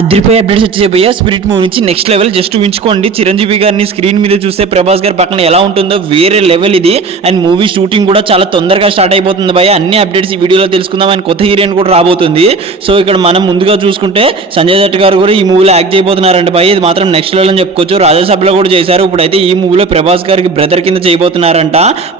అదిరిపోయే అప్డేట్స్ వచ్చే భయ్య స్పిరిట్ మూవీ నుంచి నెక్స్ట్ లెవెల్ జస్ట్ ఉంచుకోండి. చిరంజీవి గారిని స్క్రీన్ మీద చూస్తే ప్రభాస్ గారి పక్కన ఎలా ఉంటుందో వేరే లెవెల్ ఇది. అండ్ మూవీ షూటింగ్ కూడా చాలా తొందరగా స్టార్ట్ అయిపోతుంది భయ్య. అన్ని అప్డేట్స్ ఈ వీడియోలో తెలుసుకుందాం. అండ్ కొత్త హీరోయిన్ కూడా రాబోతుంది. సో ఇక్కడ మనం ముందుగా చూసుకుంటే సంజయ్ దత్ గారు కూడా ఈ మూవీలో యాక్ట్ చేయబోతున్నారంట భయ్య. ఇది మాత్రం నెక్స్ట్ లెవెల్ అని చెప్పుకోవచ్చు. రాజ్యసభలో కూడా చేశారు. ఇప్పుడైతే ఈ మూవీలో ప్రభాస్ గారికి బ్రదర్ కింద చేయబోతున్నారంట.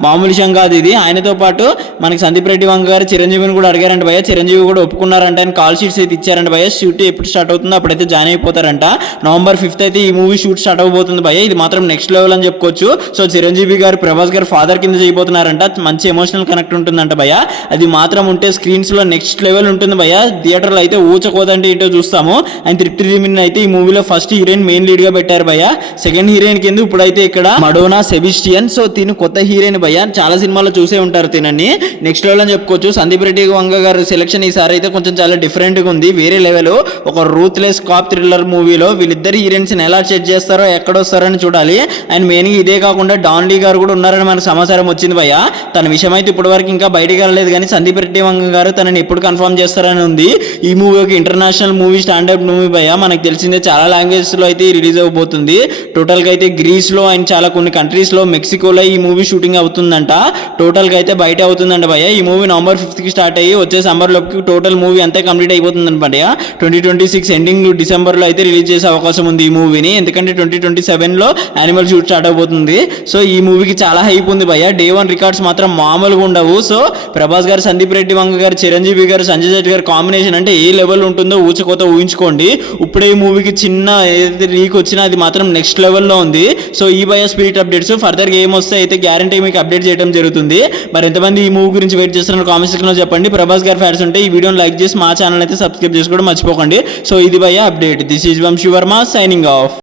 మామూలు విషయం కాదు ఇది. ఆయనతో పాటు మనకి సందీప్ రెడ్డి వంగ గారు చిరంజీవిని కూడా అడిగారంట భయ్య. చిరంజీవి కూడా ఒప్పుకున్నారంట. అండ్ కాల్ షీట్స్ అయితే ఇచ్చారంట భయ్య. షూట్ ఎప్పుడు స్టార్ట్ అవుతుందో అప్పుడైతే జాయిన్ అయిపోతారంట. November 5th అయితే ఈ మూవీ షూట్ స్టార్ట్ అవబోతుంది భయ్య. ఇది మాత్రం నెక్స్ట్ లెవెల్ అని చెప్పుకోవచ్చు. సో చిరంజీవి గారు ప్రభాస్ గారు ఫాదర్ కింద చేయబోతున్నారంట. మంచి ఎమోషనల్ కనెక్ట్ ఉంటుందంట భయ్య. అది మాత్రం ఉంటే స్క్రీన్స్ లో నెక్స్ట్ లెవెల్ ఉంటుంది భయ్య. థియేటర్లో అయితే ఊచకోదంటే ఏంటో చూస్తాము. అండ్ తృప్తి రిమిన్ అయితే ఈ మూవీలో ఫస్ట్ హీరోయిన్ మెయిన్ లీడ్ గా పెట్టారు భయ్య. సెకండ్ హీరోయిన్ కింద ఇప్పుడైతే ఇక్కడ మడోనా సెబిస్టియన్. సో తిను కొత్త హీరోయిన్ భయ్య. చాలా సినిమాల్లో చూసే ఉంటారు తినని. నెక్స్ట్ లెవెల్ అని చెప్పుకోవచ్చు. సందీప్ రెడ్డి వంగ గారు సెలెక్షన్ ఈసారి అయితే కొంచెం చాలా డిఫరెంట్ గా ఉంది. వేరే లెవెల్. ఒక రూత్లెస్ కాప్ థ్రిల్లర్ మూవీలో వీళ్ళిద్దరు హీరోయిన్స్ ఎలా సెట్ చేస్తారో ఎక్కడొస్తారో అని చూడాలి. అండ్ మెయిన్ ఇదే కాకుండా డాన్ లీ గారు కూడా ఉన్నారని మనకు సమాచారం వచ్చింది భయ్య. తన విషయం అయితే ఇప్పటి వరకు ఇంకా బయటికి వెళ్ళలేదు. కానీ సందీప్ రెడ్డి వంగ గారు తనని ఎప్పుడు కన్ఫర్మ్ చేస్తారని ఉంది. ఈ మూవీ ఒక ఇంటర్నేషనల్ మూవీ, స్టాండర్డ్ మూవీ భయ్య. మనకు తెలిసిందే చాలా లాంగ్వేజెస్ లో అయితే రిలీజ్ అవబోతుంది. టోటల్ గా అయితే గ్రీస్ లో అండ్ చాలా కొన్ని కంట్రీస్ లో, మెక్సికోలో ఈ మూవీ షూటింగ్ అవుతుందంట. టోటల్ గా అయితే బయట అవుతుందంట భయ్య. ఈ మూవీ November 5th కి స్టార్ట్ అయ్యి వచ్చే సమ్మర్ లోకి టోటల్ మూవీ అంతే కంప్లీట్ అయిపోతుందంట భయ్య. 2026 ఎండింగ్ డిసెంబర్ లో అయితే రిలీజ్ చేసే అవకాశం ఉంది ఈ మూవీని. ఎందుకంటే 2027 లో యానిమల్ షూట్ స్టార్ట్ అవబోతుంది. సో ఈ మూవీకి చాలా హైప్ ఉంది భయ్య. డే 1 రికార్డ్స్ మాత్రం మామూలుగా ఉండవు. సో ప్రభాస్ గారు, సందీప్ రెడ్డి వంగ గారు, చిరంజీవి గారు, సంజయ్ దత్ గారు కాంబినేషన్ అంటే ఏ లెవెల్ ఉంటుందో ఊచకోత ఊహించుకోండి. ఇప్పుడే ఈ మూవీకి చిన్న ఏదైతే లీక్ వచ్చినా అది మాత్రం నెక్స్ట్ లెవెల్లో ఉంది. సో ఈ భయ్య స్పిరిట్ అప్డేట్స్ ఫర్దర్ గేమ్ వస్తే అయితే గ్యారంటీ మీకు అప్డేట్ చేయడం జరుగుతుంది. మరి ఎంతమంది ఈ మూవీ గురించి వెయిట్ చేస్తున్నారు కామెంట్ సెక్షన్ లో చెప్పండి. ప్రభాస్ గారి ఫ్యాన్స్ ఉంటే ఈ వీడియోని లైక్ చేసి మా ఛానల్ అయితే సబ్స్క్రైబ్ చేసుకోవడం మర్చిపోకండి. సో ఇది భయ్య update. This is Vamshi Varma signing of.